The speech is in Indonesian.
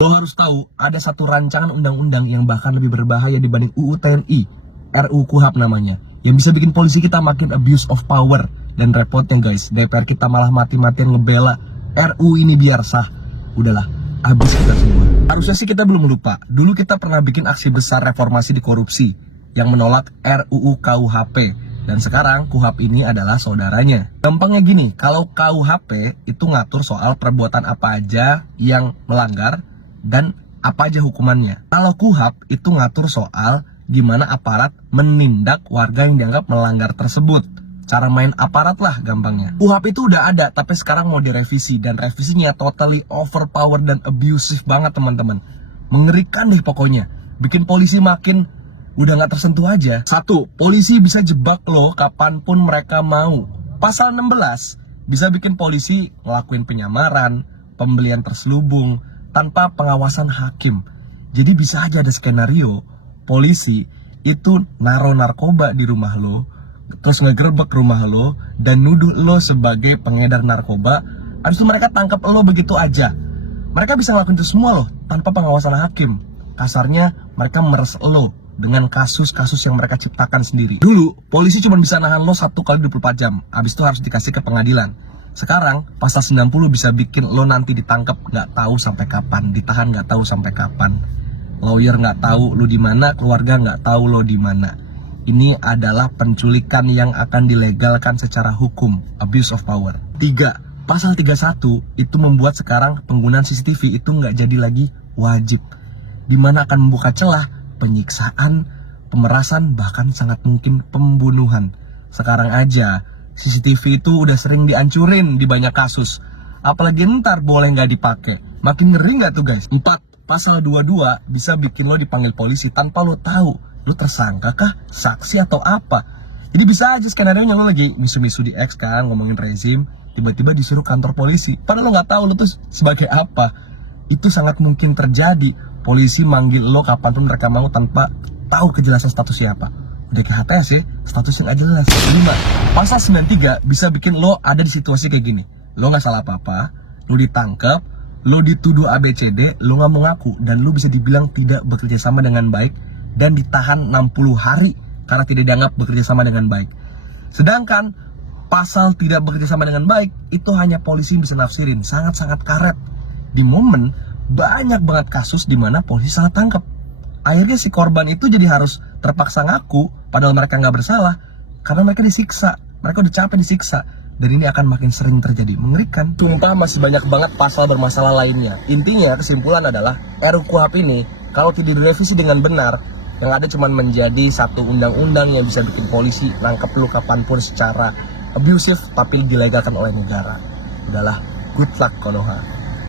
Lo harus tahu, ada satu rancangan undang-undang yang bahkan lebih berbahaya dibanding UU TNI, RUU KUHP namanya, yang bisa bikin polisi kita makin abuse of power. Dan repotnya guys, DPR kita malah mati-matian ngebela RUU ini biar sah. Udahlah, habis kita semua. Harusnya sih kita belum lupa, dulu kita pernah bikin aksi besar reformasi di korupsi yang menolak RUU KUHP. Dan sekarang KUHP ini adalah saudaranya. Gampangnya gini, kalau KUHP itu ngatur soal perbuatan apa aja yang melanggar dan apa aja hukumannya. Kalau KUHP itu ngatur soal gimana aparat menindak warga yang dianggap melanggar tersebut. Cara main aparat lah gampangnya. KUHP itu udah ada, tapi sekarang mau direvisi. Dan revisinya totally overpower dan abusive banget teman-teman. Mengerikan deh pokoknya. Bikin polisi makin udah gak tersentuh aja. Satu, polisi bisa jebak lo kapanpun mereka mau. Pasal 16 bisa bikin polisi ngelakuin penyamaran, pembelian terselubung, tanpa pengawasan hakim. Jadi bisa aja ada skenario polisi itu naruh narkoba di rumah lo, terus ngegerebek rumah lo dan nuduh lo sebagai pengedar narkoba. Habis itu mereka tangkap lo begitu aja. Mereka bisa ngelakuin itu semua loh tanpa pengawasan hakim. Kasarnya mereka meres lo dengan kasus-kasus yang mereka ciptakan sendiri. Dulu polisi cuma bisa nahan lo 1 kali 24 jam. Habis itu harus dikasih ke pengadilan. Sekarang pasal 90 bisa bikin lo nanti ditangkap nggak tahu sampai kapan, ditahan nggak tahu sampai kapan, lawyer nggak tahu lo di mana, keluarga nggak tahu lo di mana. Ini adalah penculikan yang akan dilegalkan secara hukum, abuse of power. 3. Pasal 31 itu membuat sekarang penggunaan CCTV itu nggak jadi lagi wajib, dimana akan membuka celah penyiksaan, pemerasan, bahkan sangat mungkin pembunuhan. Sekarang aja CCTV itu udah sering dihancurin di banyak kasus. Apalagi ntar boleh nggak dipakai. Makin ngeri nggak tuh guys? 4. Pasal 22 bisa bikin lo dipanggil polisi tanpa lo tahu lo tersangka kah, saksi atau apa. Jadi bisa aja skenario-nya lo lagi misu-misu di X kan, ngomongin rezim, tiba-tiba disuruh kantor polisi. Padahal lo nggak tahu lo tuh sebagai apa. Itu sangat mungkin terjadi. Polisi manggil lo kapanpun mereka mau tanpa tahu kejelasan status siapa. Udah ke HTS ya, status yang gak jelas. 5. Pasal 93 bisa bikin lo ada di situasi kayak gini. Lo gak salah apa-apa, lo ditangkap, lo dituduh ABCD, lo gak mau ngaku, dan lo bisa dibilang tidak bekerja sama dengan baik, dan ditahan 60 hari karena tidak dianggap bekerja sama dengan baik. Sedangkan pasal tidak bekerja sama dengan baik, itu hanya polisi yang bisa nafsirin, sangat-sangat karet. Di momen, banyak banget kasus di mana polisi salah tangkap. Akhirnya si korban itu jadi harus terpaksa ngaku padahal mereka nggak bersalah karena mereka disiksa, mereka udah capek disiksa. Dan ini akan makin sering terjadi, mengerikan. Sumpah masih banyak banget pasal bermasalah lainnya. Intinya kesimpulan adalah RUU KUHP ini kalau tidak direvisi dengan benar, yang ada cuma menjadi satu undang-undang yang bisa bikin polisi nangkep lu kapanpun secara abusive tapi dilegalkan oleh negara. Udahlah, good luck Konoha.